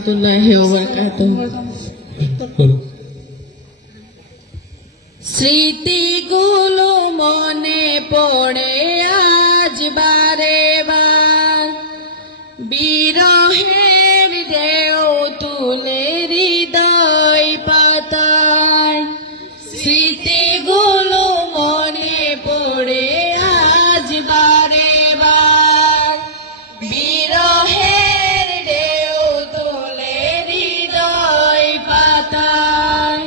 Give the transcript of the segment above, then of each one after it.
রহমতুল্লাহি ওয়া বারাকাতুহু। স্মৃতিগুলো মনে পড়ে আজ বারে বার, বিরহের ঢেউ তুলে হৃদয় পাতায়। স্মৃতিগুলো মনে পড়ে আজ বারে বার, বিরহের ঢেউ তুলে হৃদয় পাতায়।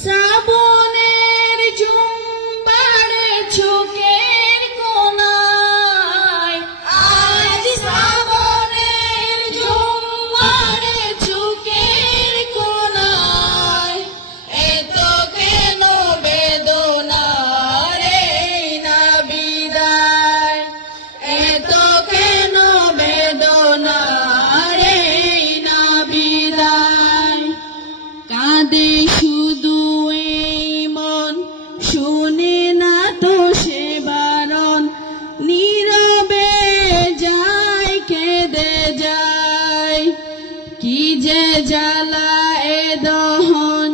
শ্রাবণের ঝুমবাড়ে চোখের কোণায়, আজ শ্রাবণের ঝুমবাড়ে চোখের কোণায়। এত কেন বেদনা রে না বিদায়, এত কেন বেদনা রে না বিদায়। কাঁদে শুধু এই মন, শুনে না তো সে বারণ, নীরবে যায় কেঁদে যায়। কি যে জ্বালা এ দহন,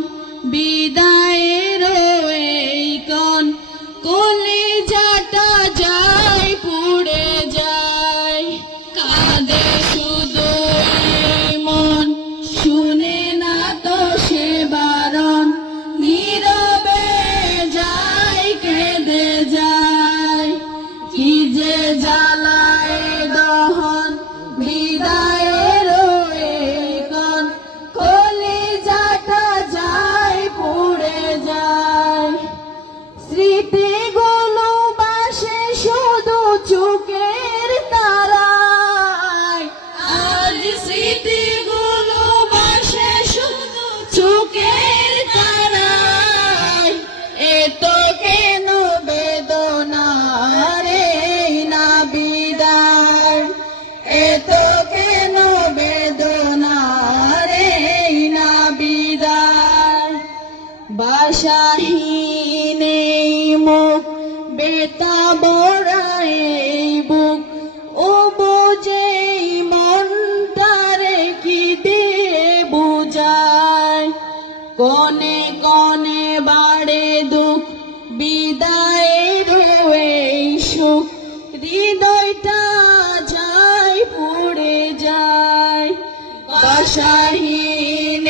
বিদায়ের এই কণ, কলিজাটা যায় পুড়ে যায়। কাঁদে শুধু এই মন, শুনে না তো সে বারণ, নীরবে যায় কেঁদে যায়। কি যে জ্বালায় দহন, বিদায়ের এই কণ, কলিজাটা যায় পুড়ে যায়। স্মৃতিগুলো বাসে শুধু চোখের তারায়, আজ স্মৃতিগুলো বাসে শুধু চোখের তারায়। এত কেন বেদনা রে না বিদায়, এত কেন বেদনা রে না বিদায়। বাসাহীন এই মুখ, বেতা বড়া এই বুক, ও বোঝে মনটারে কি দিয়ে বুঝায়। কনে কনে বাড়ে দুঃখ, বিদায়ের এই সুখ, হৃদয়টা যায় পুড়ে যায়। বাসাহীন